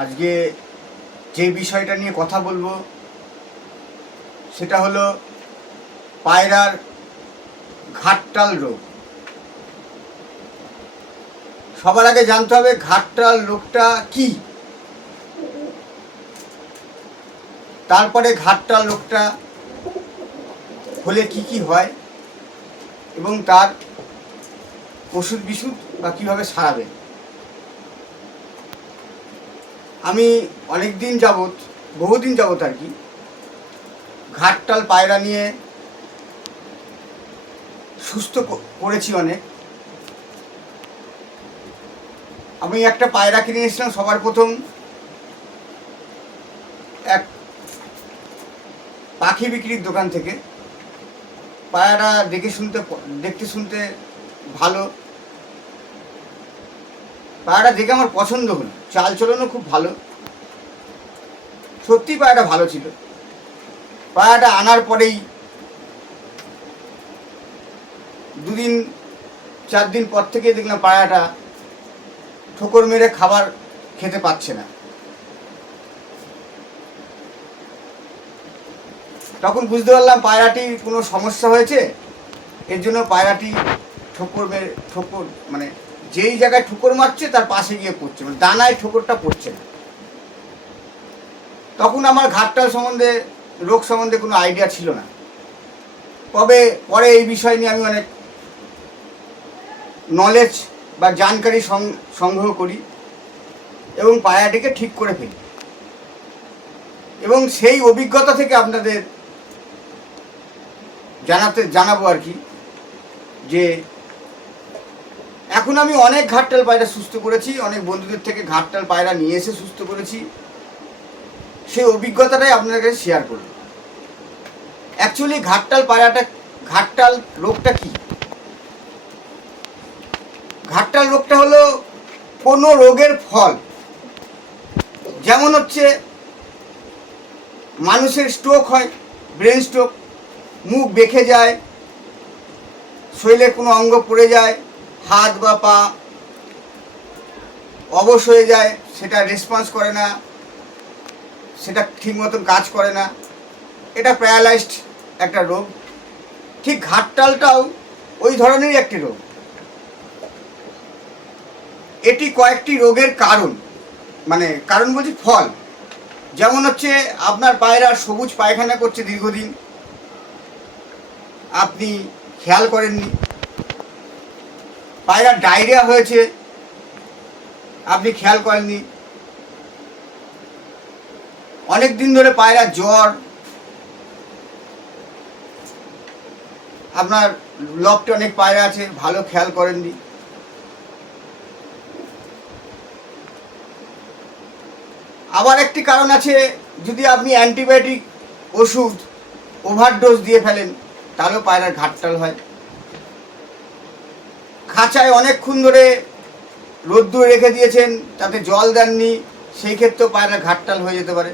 আজকে যে বিষয়টা নিয়ে কথা বলবো সেটা হলো পায়রার ঘাটটাল রোগ। সবার আগে জানতে হবে ঘাটটাল রোগটা কি, তারপরে ঘাটটাল রোগটা হলে কি কি হয় এবং তার ওষুধ বিশুধ বা কীভাবে সারাবে। আমি অনেক দিন যাবৎ, বহুদিন যাবৎ আর কি, ঘাটটাল পায়রা নিয়ে সুস্থ করেছি অনেক। আমি একটা পায়রা কিনে এসেছিলাম সবার প্রথম এক পাখি বিক্রির দোকান থেকে। পায়রা দেখতে শুনতে ভালো, পায়রা দেখে আমার পছন্দ হলো, চালচলনও খুব ভালো, সত্যি পায়রা ভালো ছিল। পায়রাটা আনার পরেই 2-4 দিন পর থেকে দেখলাম পায়রাটা ঠোকর মেরে খাবার খেতে পাচ্ছে না। তখন বুঝতে পারলাম পায়রাটির কোনো সমস্যা হয়েছে, এর জন্য পায়রাটি ঠোকর মানে যেই জায়গায় ঠোকর মারছে তার পাশে গিয়ে পড়ছে, মানে দানায় ঠোকরটা পড়ছে না। তখন আমার ঘাটটাল সম্বন্ধে, রোগ সম্বন্ধে কোনো আইডিয়া ছিল না। তবে পরে এই বিষয় নিয়ে আমি অনেক নলেজ বা জানকারি সংগ্রহ করি এবং পায়রাটিকে ঠিক করে ফেলি। এবং সেই অভিজ্ঞতা থেকে আপনাদের জানাবো আর কি, যে এখন আমি অনেক ঘাটটাল পায়রা সুস্থ করেছি, অনেক বন্ধুদের থেকে ঘাটটাল পায়রা নিয়ে এসে সুস্থ করেছি। সেই অভিজ্ঞতাটাই আপনাদের কাছে শেয়ার করব। অ্যাকচুয়ালি ঘাটটাল রোগটা কি? ঘাটটাল রোগটা হলো কোনো রোগের ফল। যেমন হচ্ছে মানুষের স্ট্রোক হয়, ব্রেন স্ট্রোক, মুখ বেঁকে যায়, শরীরে কোনো অঙ্গ পড়ে যায়, হাত বা পা অবশ হয়ে যায়, সেটা রেসপন্স করে না, সেটা ঠিক মতন কাজ করে না, এটা প্যারালাইজড একটা রোগ। ঠিক ঘাটটালটাও ওই ধরনেরই একটি রোগ। এটি কয়েকটি রোগের কারণ বলছি ফল। যেমন হচ্ছে আপনার পায়রা সবুজ পায়খানা করছে দীর্ঘদিন, আপনি খেয়াল করেননি। পায়রা ডায়রিয়া হয়েছে, আপনি খেয়াল করেননি। অনেক দিন ধরে পায়রা জ্বর, আপনার লকটে অনেক পায়রা আছে, ভালো খেয়াল করেননি। আবার একটি কারণ আছে, যদি আপনি অ্যান্টিবায়োটিক ওষুধ ওভারডোজ দিয়ে ফেলেন তাহলেও পায়রার ঘাটটাল হয়। খাঁচায় অনেকক্ষণ ধরে রোদ্দুরে রেখে দিয়েছেন, তাতে জল দেননি, সেই ক্ষেত্রেও পায়রার ঘাটটাল হয়ে যেতে পারে।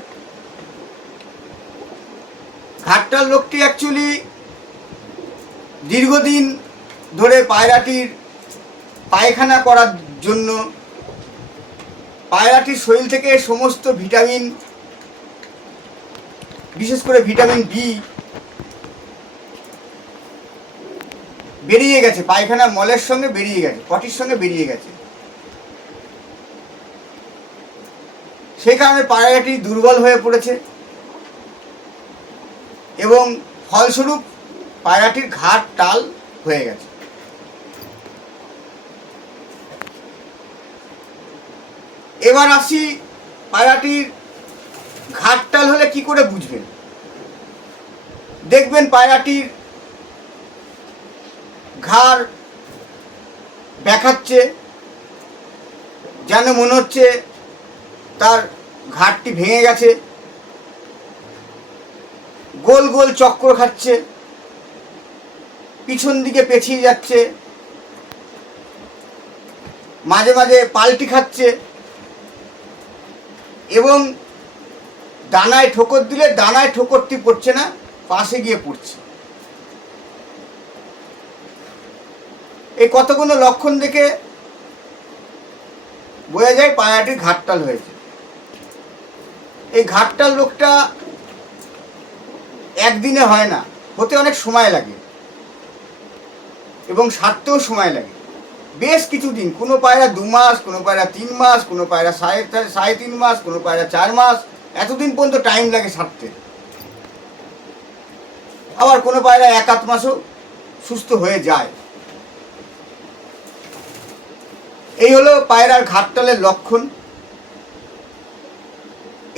ঘাটটাল রোগটি অ্যাকচুয়ালি দীর্ঘদিন ধরে পায়রাটির পায়খানা করার জন্য পায়রাটির শরীর থেকে সমস্ত ভিটামিন, বিশেষ করে ভিটামিন বি বেরিয়ে গেছে, পায়খানা মলের সঙ্গে বেরিয়ে গেছে, পটির সঙ্গে বেরিয়ে গেছে। সেই কারণে পায়রাটি দুর্বল হয়ে পড়েছে এবং ফলস্বরূপ পায়রাটির ঘাটটাল হয়ে গেছে। এবার আসি পায়রাটির ঘাটটাল হলে কি করে বুঝবেন। দেখবেন পায়রাটির ঘাড় ব্যাকাচ্ছে, যেন মনে হচ্ছে তার ঘাড়টি ভেঙে গেছে, গোল গোল চক্র খাচ্ছে, পিছন দিকে পেছিয়ে যাচ্ছে, মাঝে মাঝে পাল্টি খাচ্ছে এবং দানায় ঠোকর দিলে দানায় ঠোকরটি পড়ছে না, পাশে গিয়ে পড়ছে। এই কতগুলো লক্ষণ দেখে বোঝা যায় পায়রাটির ঘাটটাল হয়েছে। এই ঘাটটাল রোগটা একদিনে হয় না, হতে অনেক সময় লাগে এবং সারতেও সময় লাগে বেশ কিছুদিন। কোনো পায়রা 2 মাস, কোনো পায়রা 3 মাস, কোনো পায়রা 3.5 মাস, কোনো পায়রা 4 মাস, এতদিন পর্যন্ত টাইম লাগে সারতে। আবার কোনো পায়রা 1-8 মাসও সুস্থ হয়ে যায়। এই হলো পায়রার ঘাটটালের লক্ষণ।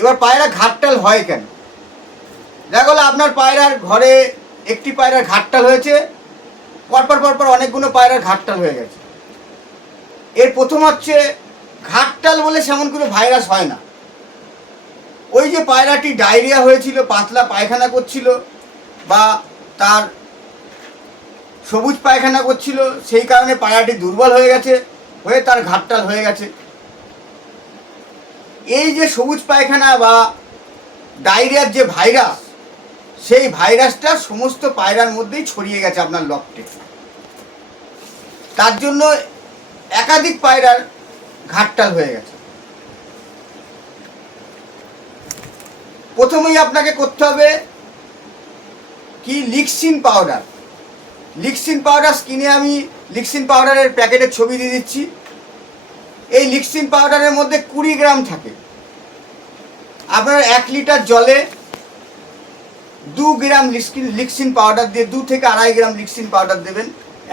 এবার পায়রা ঘাটটাল হয় কেন? দেখা গেলো আপনার পায়রার ঘরে একটি পায়রার ঘাটটাল হয়েছে, পরপর অনেকগুলো পায়রার ঘাটটাল হয়ে গেছে। এর প্রথম হচ্ছে ঘাটটাল বলে সেমন কোনো ভাইরাস হয় না। ওই যে পায়রাটি ডায়রিয়া হয়েছিল, পাতলা পায়খানা করছিল বা তার সবুজ পায়খানা করছিল, সেই কারণে পায়রাটি দুর্বল হয়ে গেছে, হয়ে তার ঘাটটাল হয়ে গেছে। এই যে সবুজ পায়খানা বা ডায়রিয়ার যে ভাইরাস, সেই ভাইরাসটা সমস্ত পায়রার মধ্যেই ছড়িয়ে গেছে আপনার লফটে। তার জন্য একাধিক পায়রার ঘাটটাল হয়ে গেছে। প্রথমেই আপনাকে করতে হবে কি, লিক্সিন পাউডার। লিক্সিন পাউডার স্ক্রিনে আমি লিক্সিন পাউডারের প্যাকেটের ছবি দিয়ে দিচ্ছি। এই লিক্সিন পাউডারের মধ্যে 20 গ্রাম থাকে। আপনারা 1 লিটার জলে 2 গ্রাম লিক্সিন পাউডার দিয়ে, 2 থেকে 2.5 গ্রাম লিক্সিন পাউডার দেবেন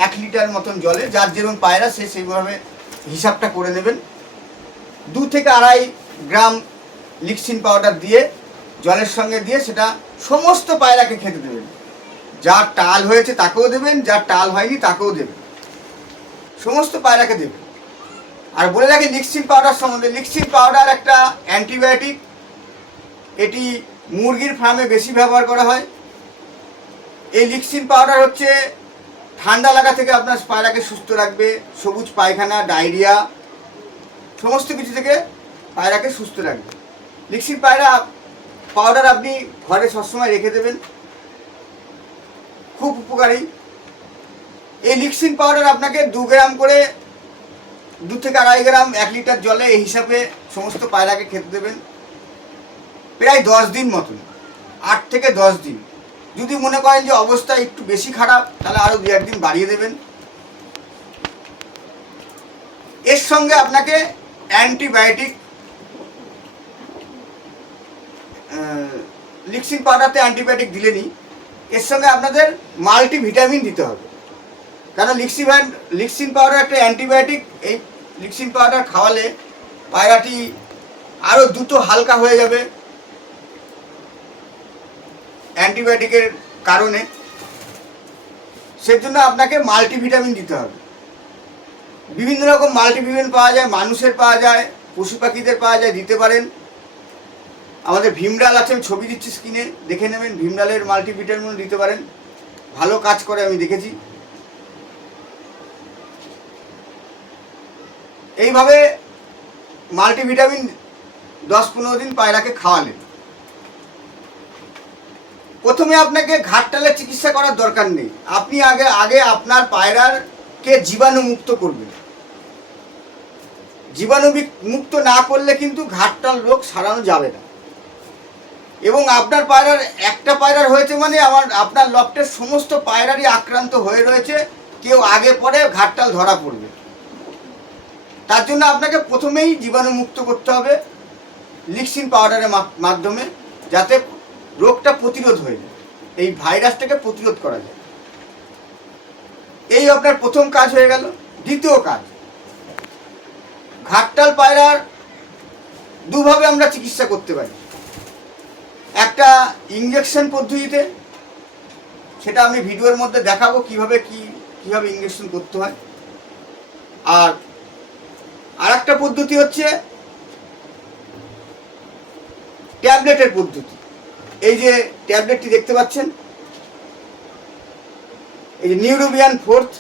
1 লিটার মতন জলে। যার যেরকম পায়রা সে সেইভাবে হিসাবটা করে নেবেন। 2 থেকে 2.5 গ্রাম লিক্সিন পাউডার দিয়ে জলের সঙ্গে দিয়ে সেটা সমস্ত পায়রাকে খেতে দেবেন। যার টাল হয়েছে তাকেও দেবেন, যার টাল হয়নি তাকেও দেবেন, সমস্ত পায়রাকে দেবেন। আর বলে রাখি লিক্সিন পাউডার সম্বন্ধে, লিক্সিন পাউডার একটা অ্যান্টিবায়োটিক। এটি মুরগির ফার্মে বেশি ব্যবহার করা হয়। এই লিক্সিন পাউডার হচ্ছে ঠান্ডা লাগা থেকে আপনার পায়রাকে সুস্থ রাখবে। সবুজ পায়খানা, ডায়রিয়া, সমস্ত কিছু থেকে পায়রাকে সুস্থ রাখবে। লিক্সিন পাউডার আপনি ঘরে সবসময় রেখে দেবেন, খুব উপকারী। এই লিক্সিন পাউডার আপনাকে 2 গ্রাম করে, 2 থেকে 2.5 গ্রাম 1 লিটার জলে এই হিসাবে সমস্ত পায়রাকে খেতে দেবেন প্রায় 10 দিন মতন, 8 থেকে 10 দিন। যদি মনে করেন যে অবস্থা একটু বেশি খারাপ, তাহলে আরও 2-1 দিন বাড়িয়ে দেবেন। এর সঙ্গে আপনাকে অ্যান্টিবায়োটিক, লিক্সিন পাউডারতে অ্যান্টিবায়োটিক দিলেনি, এর সঙ্গে আপনাদের মাল্টিভিটামিন দিতে হবে। কারণ লিক্সিন পাউডার একটা অ্যান্টিবায়োটিক। এই লিক্সিন পাউডার খাওয়ালে পায়রাটি আরও দ্রুত হালকা হয়ে যাবে অ্যান্টিবায়োটিকের কারণে। সেজন্য আপনাকে মাল্টিভিটামিন দিতে হবে। বিভিন্ন রকম মাল্টিভিটামিন পাওয়া যায়, মানুষের পাওয়া যায়, পশু পাখিদের পাওয়া যায়, দিতে পারেন। আমাদের ভিমডাল আছে, আমি ছবি দিচ্ছি স্ক্রিনে, দেখে নেবেন। ভিমডালের মাল্টিভিটামিন দিতে পারেন, ভালো কাজ করে, আমি দেখেছি। এইভাবে মাল্টিভিটামিন 10-15 দিন পায়রাকে খাওয়ালেন। প্রথমে আপনাকে ঘাটটালের চিকিৎসা করার দরকার নেই। আপনি আগে আপনার পায়রাকে জীবাণু মুক্ত করবেন। জীবাণু মুক্ত না করলে কিন্তু ঘাটটাল রোগ সারানো যাবে না। এবং আপনার পায়রার একটা পায়রার হয়েছে মানে আপনার লফটের সমস্ত পায়রারই আক্রান্ত হয়ে রয়েছে, কেউ আগে পরে ঘাটটাল ধরা পড়বে। তার জন্য আপনাকে প্রথমেই জীবাণু মুক্ত করতে হবে লিক্সিন পাউডারের মাধ্যমে, যাতে রোগটা প্রতিরোধ হয়ে যায়, এই ভাইরাসটাকে প্রতিরোধ করা যায়। এই আপনার প্রথম কাজ হয়ে গেল। দ্বিতীয় কাজ, ঘাটটাল পায়রার 2 ভাবে আমরা চিকিৎসা করতে পারি। একটা ইঞ্জেকশন পদ্ধতিতে, সেটা আমি ভিডিওর মধ্যে দেখাবো কিভাবে ইঞ্জেকশন করতে হয়। আর একটা পদ্ধতি হচ্ছে ট্যাবলেটের পদ্ধতি। এই যে ট্যাবলেটটি দেখতে পাচ্ছেন, এই যে Neurobion fourth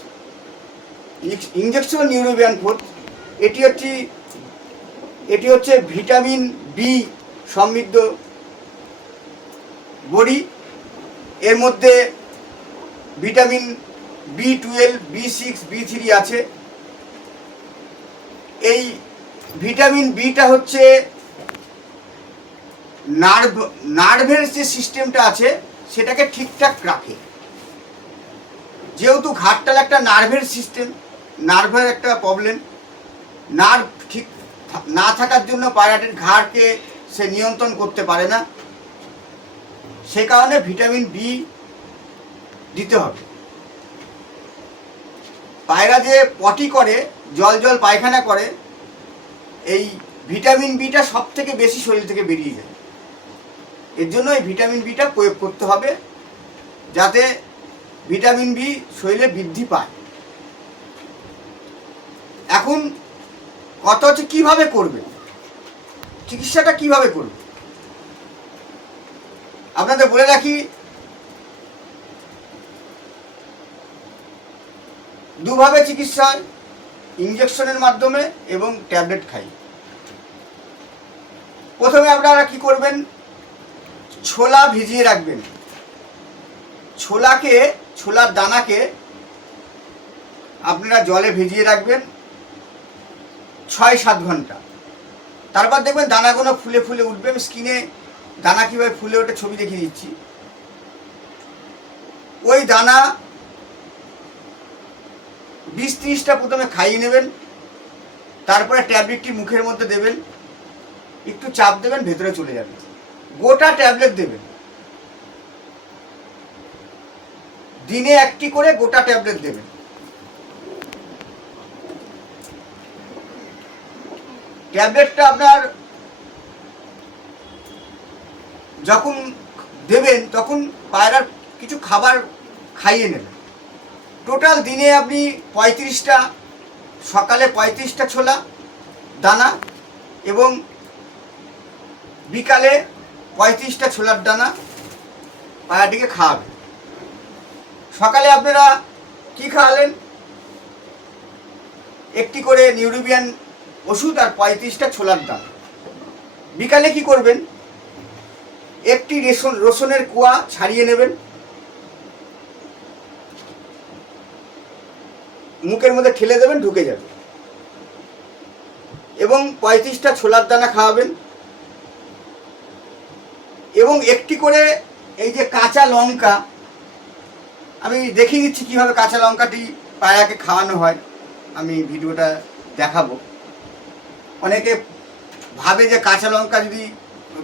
injection, Neurobion fourth. এটি হচ্ছে ভিটামিন বি সমৃদ্ধ বড়ি। এর মধ্যে ভিটামিন B12, B6, B3 আছে। এই ভিটামিন বিটা হচ্ছে নার্ভের যে সিস্টেমটা আছে সেটাকে ঠিকঠাক রাখে। যেহেতু ঘাটটাল একটা নার্ভের সিস্টেম, নার্ভের একটা প্রবলেম, নার্ভ ঠিক না থাকার জন্য পায়রাটির ঘাড়কে সে নিয়ন্ত্রণ করতে পারে না। সে কারণে ভিটামিন বি দিতে হবে। পায়রা যে পটি করে, জল জল পায়খানা করে, এই ভিটামিন বিটা সব থেকে বেশি শরীর থেকে বেরিয়ে যায়। এর জন্য এই ভিটামিন বিটা প্রয়োগ করতে হবে, যাতে ভিটামিন বি শরীরে বৃদ্ধি পায়। এখন কথা হচ্ছে কীভাবে করবে, চিকিৎসাটা কিভাবে করবে। আপনাদের বলে রাখি, দুভাবে চিকিৎসা হয়, ইঞ্জেকশনের মাধ্যমে এবং ট্যাবলেট খাই। প্রথমে আপনারা কি করবেন, ছোলা ভিজিয়ে রাখবেন। ছোলার দানাকে আপনারা জলে ভিজিয়ে রাখবেন 6-7 ঘন্টা। তারপর দেখবেন দানাগুলো ফুলে ফুলে উঠবে। আমি স্কিনে দানা কীভাবে ফুলে ওঠে ছবি দেখিয়ে দিচ্ছি। ওই দানা 20-30টা প্রথমে খাইয়ে নেবেন। তারপরে ট্যাবলেটটি মুখের মধ্যে দেবেন, একটু চাপ দেবেন, ভেতরে চলে যাবে। গোটা ট্যাবলেট দেবেন, দিনে 1টি করে গোটা ট্যাবলেট দেবেন। ট্যাবলেটটা আপনার যখন দেবেন তখন পায়রার কিছু খাবার খাইয়ে নেবেন। টোটাল দিনে আপনি 35টা, সকালে 35টা ছোলা দানা এবং বিকালে 35টা ছোলার দানা পায়রাটিকে খাওয়াবেন। সকালে আপনারা কি খাওয়ালেন, 1টি করে নিউরোবিয়ান ওষুধ আর 35টা ছোলার দানা। বিকালে কি করবেন, 1টি রসুনের কোয়া ছাড়িয়ে নেবেন, মুখের মধ্যে ঠেলে দেবেন, ঢুকে যাবে, এবং 35টা ছোলার দানা খাওয়াবেন। এবং 1টি করে এই যে কাঁচা লঙ্কা, আমি দেখিয়ে দিচ্ছি কীভাবে কাঁচা লঙ্কাটি পায়রাকে খাওয়ানো হয়, আমি ভিডিওটা দেখাবো। অনেকে ভাবে যে কাঁচা লঙ্কা যদি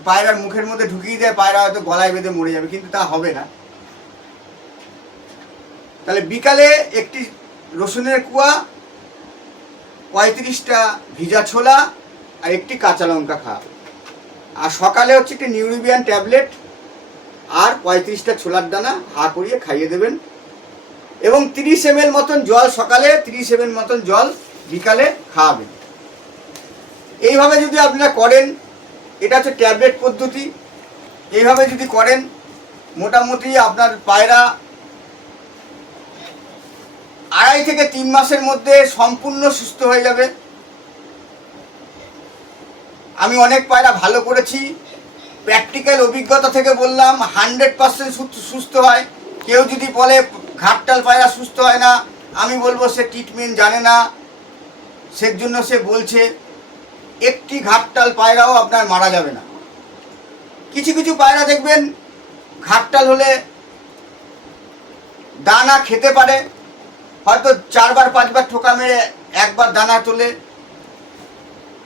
পায়রার মুখের মধ্যে ঢুকিয়ে দেয় পায়রা হয়তো গলায় বেঁধে মরে যাবে, কিন্তু তা হবে না। তাহলে বিকালে 1টি রসুনের কোয়া, 35টা ভিজা ছোলা আর 1টি কাঁচা লঙ্কা খাওয়াবে। আর সকালে হচ্ছে একটি নিউরোবিয়ান ট্যাবলেট আর 35টা ছোলার দানা হা করিয়ে খাইয়ে দেবেন। এবং 30 ml মতন জল সকালে, 30 ml মতন জল বিকালে খাওয়াবেন। এইভাবে যদি আপনারা করেন, এটা হচ্ছে ট্যাবলেট পদ্ধতি, এইভাবে যদি করেন মোটামুটি আপনার পায়রা 2.5 থেকে 3 মাসের মধ্যে সম্পূর্ণ সুস্থ হয়ে যাবে। আমি অনেক পায়রা ভালো করেছি, প্র্যাকটিক্যাল অভিজ্ঞতা থেকে বললাম 100% সুস্থ হয়। কেউ যদি বলে ঘাটটাল পায়রা সুস্থ হয় না, আমি বলবো সে ট্রিটমেন্ট জানে না, সেজন্য সে বলছে। একটি ঘাটটাল পায়রাও আপনার মারা যাবে না। কিছু কিছু পায়রা দেখবেন ঘাটটাল হলে দানা খেতে পারে, হয়তো 4বার 5বার ঠোকা মেরে একবার দানা তোলে,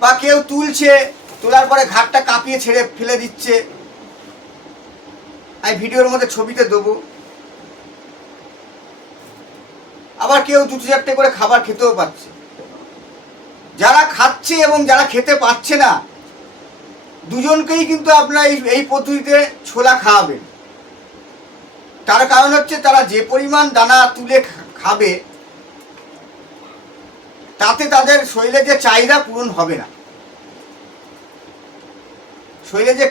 বা কেউ তুলছে, তোলার পরে ঘাটটা কাঁপিয়ে ছেড়ে ফেলে দিচ্ছে। আমি ভিডিওর মধ্যে ছবিতে দেবো। আবার কেউ 2-4টে করে খাবার খেতেও পাচ্ছে। যারা খাচ্ছে এবং যারা খেতে পাচ্ছে না, দুজনকেই কিন্তু আপনারা এই পদ্ধতিতে ছোলা খাওয়াবেন। তার কারণ হচ্ছে তারা যে পরিমাণ দানা তুলে খাবে তাতে তাদের শরীরে যে চাহিদা পূরণ হবে না। শরীরে যে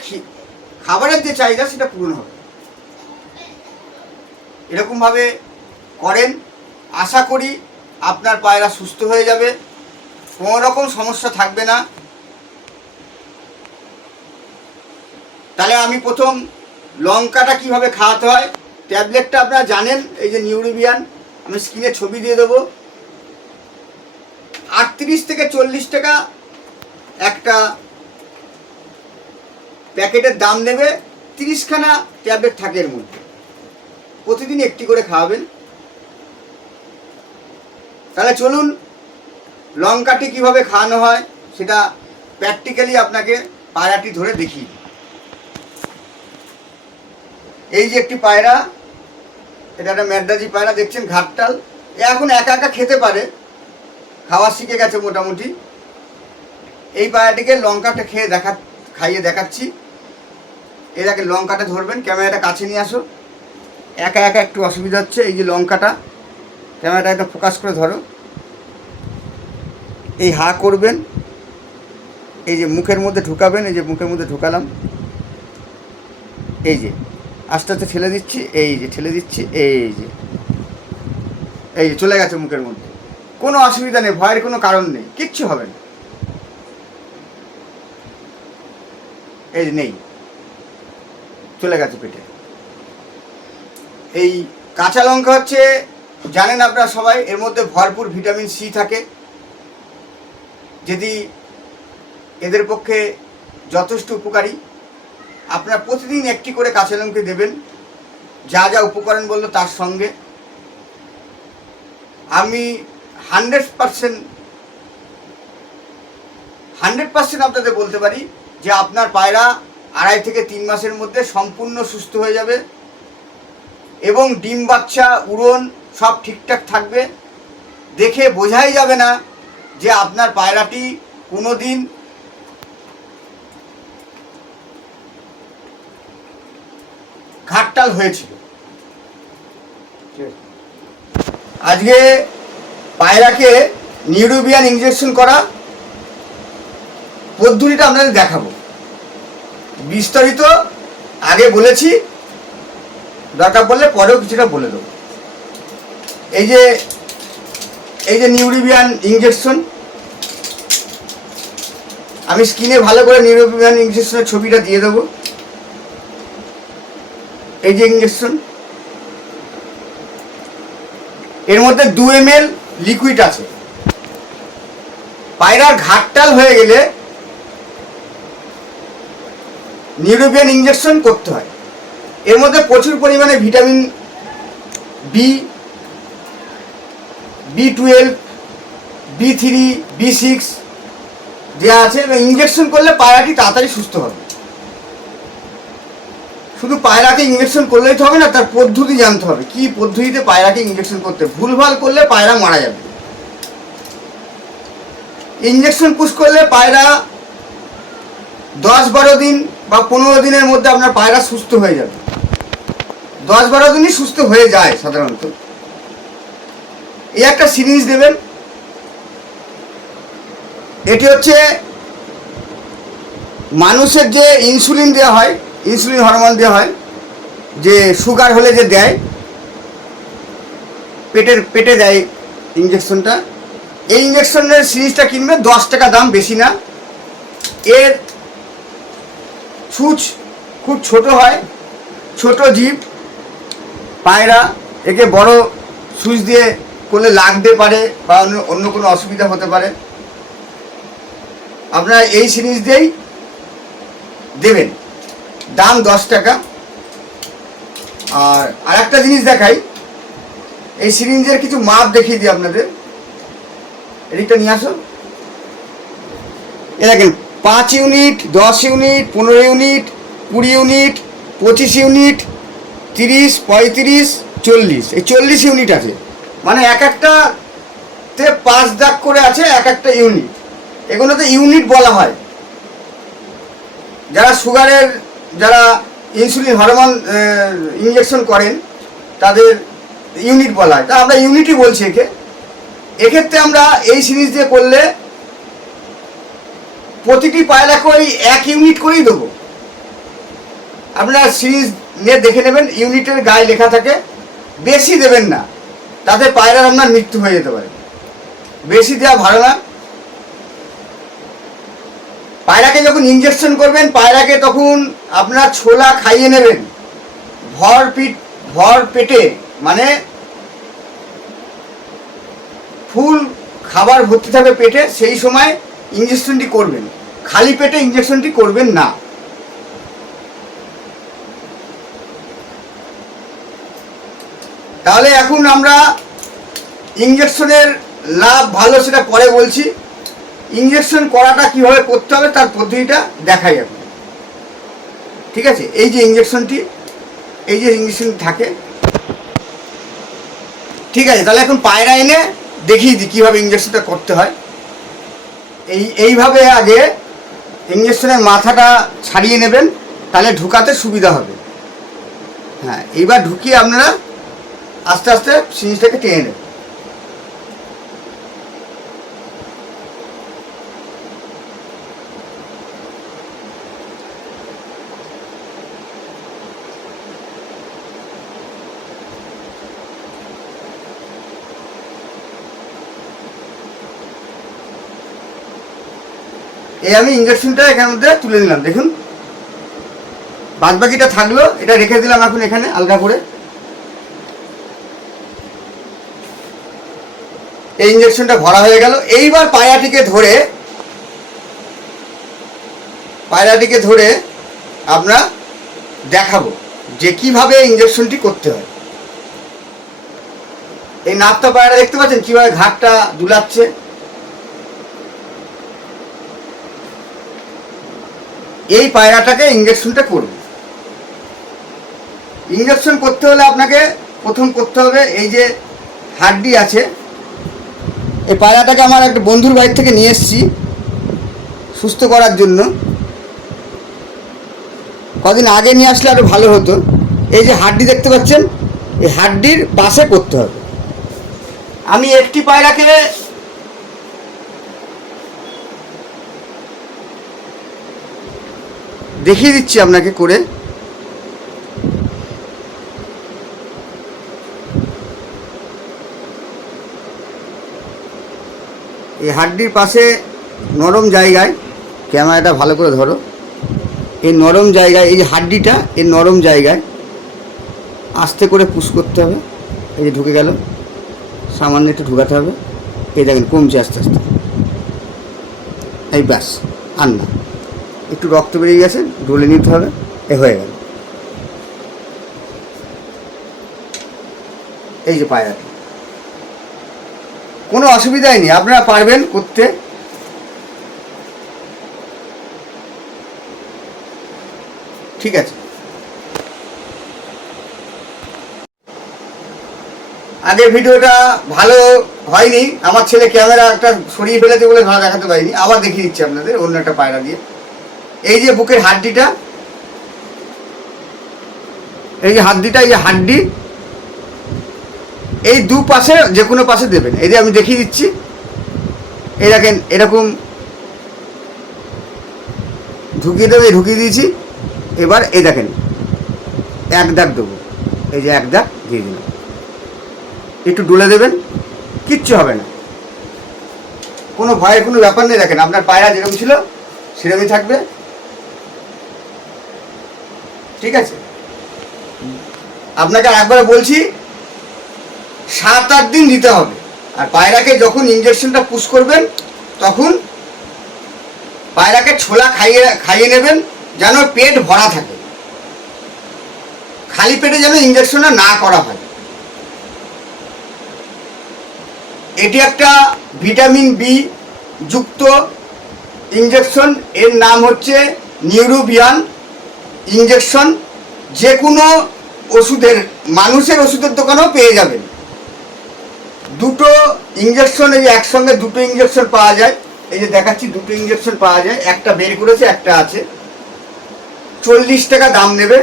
খাবারের যে চাহিদা সেটা পূরণ হবে। এরকমভাবে করেন, আশা করি আপনার পায়রা সুস্থ হয়ে যাবে, কোনো রকম সমস্যা থাকবে না। তাহলে আমি প্রথম লঙ্কাটা কিভাবে খাওয়াতে হয়, ট্যাবলেটটা আপনারা জানেন, এই যে নিউরোবিয়ান, আমি স্ক্রিনে ছবি দিয়ে দেবো। 38 থেকে 40 টাকা একটা প্যাকেটের দাম নেবে 30খানা ট্যাবলেট থাকে এর মধ্যে, প্রতিদিন একটি করে খাওয়াবেন। তাহলে চলুন লঙ্কাটি কিভাবে খাওয়ানো হয় সেটা প্র্যাকটিক্যালি আপনাকে পায়রাটি ধরে দেখি। এই যে একটি পায়রা, এটা একটা ম্যাড্রাজি পায়রা দেখছেন, ঘাটটাল। এখন একা একা খেতে পারে, খাওয়া শিখে গেছে মোটামুটি। এই পায়রাটিকে লঙ্কাটা খাইয়ে দেখাচ্ছি। এটাকে লঙ্কাটা ধরবেন, ক্যামেরাটা কাছে নিয়ে আসো। একা একা একটু অসুবিধা হচ্ছে। এই যে লঙ্কাটা, ক্যামেরাটা একটা ফোকাস করে ধরো। এই হা করবেন, এই যে মুখের মধ্যে ঢুকাবেন, এই যে মুখের মধ্যে ঢুকালাম, এই যে আস্তে আস্তে ঠেলে দিচ্ছি, এই যে ঠেলে দিচ্ছি, এই যে চলে গেছে মুখের মধ্যে। কোনো অসুবিধা নেই, ভয়ের কোনো কারণ নেই, কিচ্ছু হবে না। এই যে নেই, চলে গেছে পেটে। এই কাঁচা লঙ্কা হচ্ছে, জানেন আপনারা সবাই, এর মধ্যে ভরপুর ভিটামিন সি থাকে, যেটি এদের পক্ষে যথেষ্ট উপকারী। আপনারা প্রতিদিন একটি করে কাঁচা লঙ্কা দেবেন, যা যা উপকরণ বললো তার সঙ্গে। আমি 100% আপনাদের বলতে পারি যে আপনার পায়রা 2.5 থেকে 3 মাসের মধ্যে সম্পূর্ণ সুস্থ হয়ে যাবে এবং ডিম বাচ্চা উড়ন সব ঠিকঠাক থাকবে। দেখে বোঝাই যাবে না যে আপনার পায়রাটি কোনো দিন ঘাটটাল হয়েছিল। আজকে পায়রাকে নিউরোবিয়ান ইনজেকশন করা পদ্ধতিটা আপনাদের দেখাবো বিস্তারিত। আগে বলেছি, দরকার পড়লে পরেও কিছুটা বলে দেবো। এই যে নিউরোবিয়ান ইনজেকশন, আমি স্ক্রিনে ভালো করে নিউরোবিয়ান ইনজেকশনের ছবিটা দিয়ে দেবো। এই যে ইনজেকশন, এর মধ্যে 2 ml লিকুইড আছে। পায়রার ঘাটটাল হয়ে গেলে নিউরোবিয়ান ইনজেকশন করতে হয়। এর মধ্যে প্রচুর পরিমাণে ভিটামিন B12, B3, B6 দেওয়া আছে এবং ইনজেকশন করলে পায়রাটি তাড়াতাড়ি সুস্থ হবে। শুধু পায়রাকে ইনজেকশন করলেই তো হবে না, তার পদ্ধতি জানতে হবে, কি পদ্ধতিতে পায়রাকে ইনজেকশন করতে। ভুলভাল করলে পায়রা মারা যাবে। ইনজেকশন পুশ করলে পায়রা 10-12 দিন বা 15 দিনের মধ্যে আপনার পায়রা সুস্থ হয়ে যাবে। 10-12 দিনই সুস্থ হয়ে যায় সাধারণত। এই একটা সিরিঞ্জ দেবেন। এটি হচ্ছে মানুষের যে ইনসুলিন দেওয়া হয়, ইনসুলিন হরমোন দেওয়া হয়, যে সুগার হলে যে দেয়, পেটে দেয় ইনজেকশনটা। এই ইনজেকশনের সিরিজটা কিনবে 10 টাকা দাম, বেশি না। এর ছুঁচ খুব ছোট হয়, ছোট জিভ পায়রা, একে বড় সুইচ দিয়ে করলে লাগতে পারে বা অন্য কোনো অসুবিধা হতে পারে। আপনারা এই সিরিজ দিয়েই দেবেন, দাম 10 টাকা। আর আরেকটা জিনিস দেখাই, এই সিরিঞ্জের কিছু মাপ দেখিয়ে দিই আপনাদের। এদিকটা নিয়ে আসো। এ দেখেন, 5 unit, 10 unit, 15 unit, 20 unit, 25 unit, 30, 35, 40, এই 40 ইউনিট আছে। মানে এক একটাতে 5 দাগ করে আছে এক একটা ইউনিট। এগুলোতে ইউনিট বলা হয়। যারা সুগারের, যারা ইনসুলিন হরমোন ইনজেকশন করেন তাদের ইউনিট বলা হয়, তা আমরা ইউনিটই বলছি একে। এক্ষেত্রে আমরা এই সিরিজ দিয়ে করলে প্রতিটি পায়রাকে ওই 1 ইউনিট করেই দেবো। আপনারা সিরিজ নিয়ে দেখে নেবেন, ইউনিটের গায়ে লেখা থাকে। বেশি দেবেন না, তাতে পায়রার আপনার মৃত্যু হয়ে যেতে পারে। বেশি দেওয়া ভালো না। পায়রাকে যখন ইনজেকশন করবেন, পায়রাকে তখন আপনার ছোলা খাইয়ে নেবেন ভর পেটে, মানে ফুল খাবার ভর্তি থাকবে পেটে, সেই সময় ইনজেকশনটি করবেন। খালি পেটে ইনজেকশনটি করবেন না। তাহলে এখন আমরা ইঞ্জেকশনের লাভ ভালো সেটা পরে বলছি। ইঞ্জেকশন করাটা কীভাবে করতে হবে তার পদ্ধতিটা দেখাই এখন। ঠিক আছে, এই যে ইঞ্জেকশনটি, এই যে ইঞ্জেকশন থাকে। ঠিক আছে, তাহলে এখন পায়রা এনে দেখিয়ে দিই কীভাবে ইঞ্জেকশনটা করতে হয়। এইভাবে আগে ইঞ্জেকশনের মাথাটা ছাড়িয়ে নেবেন, তাহলে ঢুকাতে সুবিধা হবে। হ্যাঁ, এইবার ঢুকিয়ে আপনারা আস্তে আস্তে সিরিঞ্জটাকে টেনে নেবেন। এই আমি ইঞ্জেকশনটা এখানের মধ্যে তুলে দিলাম, দেখুন বাদবাকিটা থাকলো, এটা রেখে দিলাম এখন এখানে আলগা করে। এই ইঞ্জেকশনটা ভরা হয়ে গেল। এইবার পায়রাটিকে ধরে আমরা দেখাবো যে কিভাবে ইঞ্জেকশনটি করতে হয়। এই নাপতা পায়রা দেখতে পাচ্ছেন কিভাবে ঘাটটা দুলাচ্ছে। এই পায়রাটাকে ইঞ্জেকশনটা করবে। ইঞ্জেকশন করতে হলে আপনাকে প্রথম করতে হবে, এই যে হাড্ডি আছে, এই পায়রাটাকে আমার একটা বন্ধুর বাড়ি থেকে নিয়ে এসেছি সুস্থ করার জন্য। কদিন আগে নিয়ে আসলে আরও ভালো হতো। এই যে হাড্ডি দেখতে পাচ্ছেন, এই হাড্ডির পাশে করতে হবে। আমি একটি পায়রাকে দেখিয়ে দিচ্ছি আপনাকে করে। এই হাড্ডির পাশে নরম জায়গায়, ক্যামেরাটা ভালো করে ধরো, এই নরম জায়গায়, এই যে হাড্ডিটা, এই নরম জায়গায় আস্তে করে পুশ করতে হবে। এই যে ঢুকে গেল, সামান্য একটু ঢুকাতে হবে। এই দেখেন কমছে আস্তে আস্তে, এই ব্যাস, আর না, একটু রক্ত বেরিয়ে গেছে, ডলে নিতে হবে, এ হয়ে গেল। এই যে পায়রাটি, কোনো অসুবিধাই নেই, আপনারা পারবেন করতে। ঠিক আছে, আগের ভিডিওটা ভালো হয়নি, আমার ছেলে ক্যামেরা একটা সরিয়ে ফেলেছে বলে ভালো দেখাতে পারিনি। আবার দেখিয়ে দিচ্ছি আপনাদের অন্য একটা পায়রা দিয়ে। এই যে বুকের হাড্ডিটা, এই যে হাড্ডিটা, এই যে হাড্ডি, এই দু পাশে যে কোনো পাশে দেবেন। এই যে আমি দেখিয়ে দিচ্ছি, এই দেখেন এরকম ঢুকিয়ে দেবে, ঢুকিয়ে দিয়েছি। এবার এই দেখেন এক দাগ দেবো, এই যে এক দাগ দিয়ে দিলাম, একটু ডলে দেবেন, কিচ্ছু হবে না, কোনো ভয়ের কোনো ব্যাপার নেই। দেখেন আপনার পায়রা যেরকম ছিল সেরকমই থাকবে। ঠিক আছে, আপনাকে একবার বলছি 7-8 দিন দিতে হবে। আর পায়রাকে যখন ইঞ্জেকশনটা পুশ করবেন তখন পায়রাকে ছোলা খাইয়ে নেবেন, যেন পেট ভরা থাকে, খালি পেটে যেন ইঞ্জেকশনটা না করা হয়। এটি একটা ভিটামিন বি যুক্ত ইঞ্জেকশন, এর নাম হচ্ছে নিউরোবিয়ান ইঞ্জেকশন। যে কোনো ওষুধের, মানুষের ওষুধের দোকানেও পেয়ে যাবেন। দুটো ইঞ্জেকশন, এই একসঙ্গে দুটো ইঞ্জেকশন পাওয়া যায়। এই যে দেখাচ্ছি, দুটো ইঞ্জেকশন পাওয়া যায়, একটা বের করেছে, একটা আছে। 40 টাকা দাম নেবে,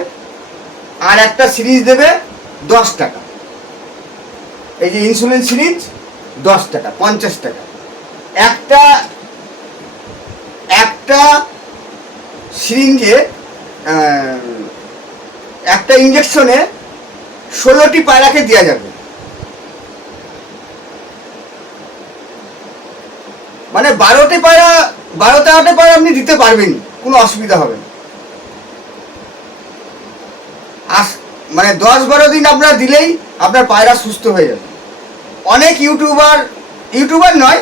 আর একটা সিরিজ দেবে 10 টাকা। এই যে ইনসুলিন সিরিজ 10 টাকা, 50 টাকা। একটা সিরিঞ্জে, একটা ইঞ্জেকশনে 16টি পায়রাকে দেওয়া যাবে। মানে 12টি পায়রা, 12-13টি পায়রা আপনি দিতে পারবেন, কোনো অসুবিধা হবে না। মানে 10-12 দিন আপনারা দিলেই আপনার পায়রা সুস্থ হয়ে যাবে। অনেক ইউটিউবার নয়,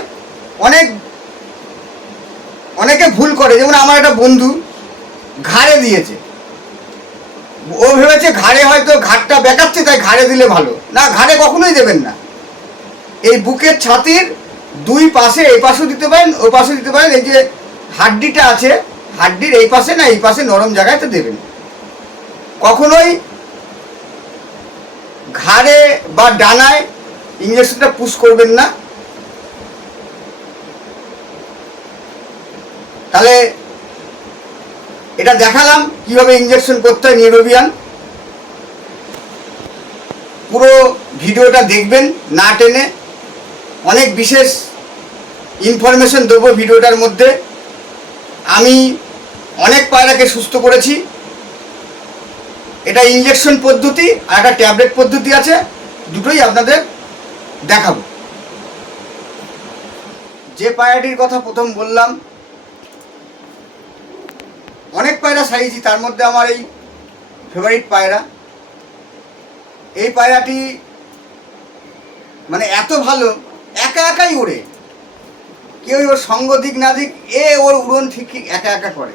অনেকে ভুল করে। যেমন আমার একটা বন্ধু ঘাড়ে দিয়েছে, ও ভেবেছে ঘাড়ে হয়তো ঘাড়টা বেঁকাচ্ছে তাই ঘাড়ে দিলে ভালো না, ঘাড়ে কখনোই দেবেন না। এই বুকের ছাতির দুই পাশে, এই পাশেও দিতে পারেন ও পাশে দিতে পারেন। এই যে হাড্ডিটা আছে, হাড্ডির এই পাশে না এই পাশে নরম জায়গাতে দেবেন। কখনোই ঘাড়ে বা ডানায় ইঞ্জেকশনটা পুশ করবেন না। তাহলে এটা দেখালাম কিভাবে ইঞ্জেকশন করতে হয় নিউরোবিয়ান। পুরো ভিডিওটা দেখবেন না টেনে, অনেক বিশেষ ইনফরমেশন দেবো ভিডিওটার মধ্যে। আমি অনেক পায়রাকে সুস্থ করেছি। এটা ইঞ্জেকশন পদ্ধতি আর একটা ট্যাবলেট পদ্ধতি আছে, দুটোই আপনাদের দেখাবো। যে পায়রাটির কথা প্রথম বললাম, অনেক পায়রা সারিয়েছি, তার মধ্যে আমার এই ফেভারিট পায়রা। এই পায়রাটি মানে এত ভালো, একা একাই ওড়ে, কেউ ওর সঙ্গ দিক না দিক ওর উড়ন ঠিক একা একা করে।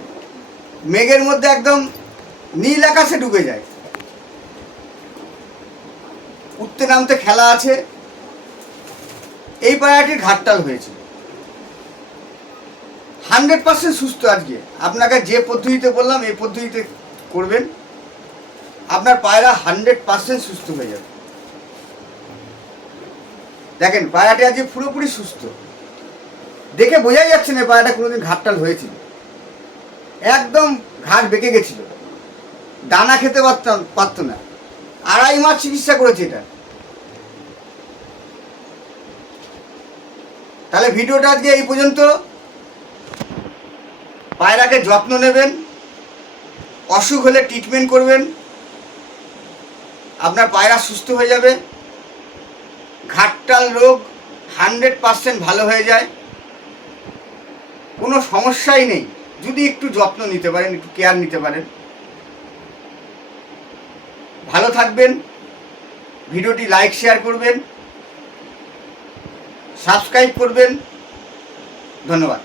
মেঘের মধ্যে একদম নীল আকাশে ডুবে যায়। উঠতে নামতে খেলা আছে। এই পায়রাটির ঘাটতাল হয়েছে, 100% সুস্থ। আজকে আপনাকে যে পদ্ধতিতে বললাম এই পদ্ধতিতে করবেন, আপনার পায়রা 100% সুস্থ হয়ে যাবে। দেখেন পায়রাটি আজকে পুরোপুরি সুস্থ, দেখে বোঝাই যাচ্ছে না পায়রাটা কোনোদিন ঘাটতাল হয়েছিল। একদম ঘাট বেঁকে গেছিল, দানা খেতে পারতো না। 2.5 মাস চিকিৎসা করেছে এটা। তাহলে ভিডিওটা আজকে এই পর্যন্ত। পায়রাকে যত্ন নেবেন, অসুখ হলে ট্রিটমেন্ট করবেন, আপনার পায়রা সুস্থ হয়ে যাবে। ঘাটতাল রোগ 100% ভালো হয়ে যায়, কোনো সমস্যাই নেই যদি একটু যত্ন নিতে পারেন, একটু কেয়ার নিতে পারেন। ভালো থাকবেন। ভিডিওটি লাইক শেয়ার করবেন, সাবস্ক্রাইব করবেন। ধন্যবাদ।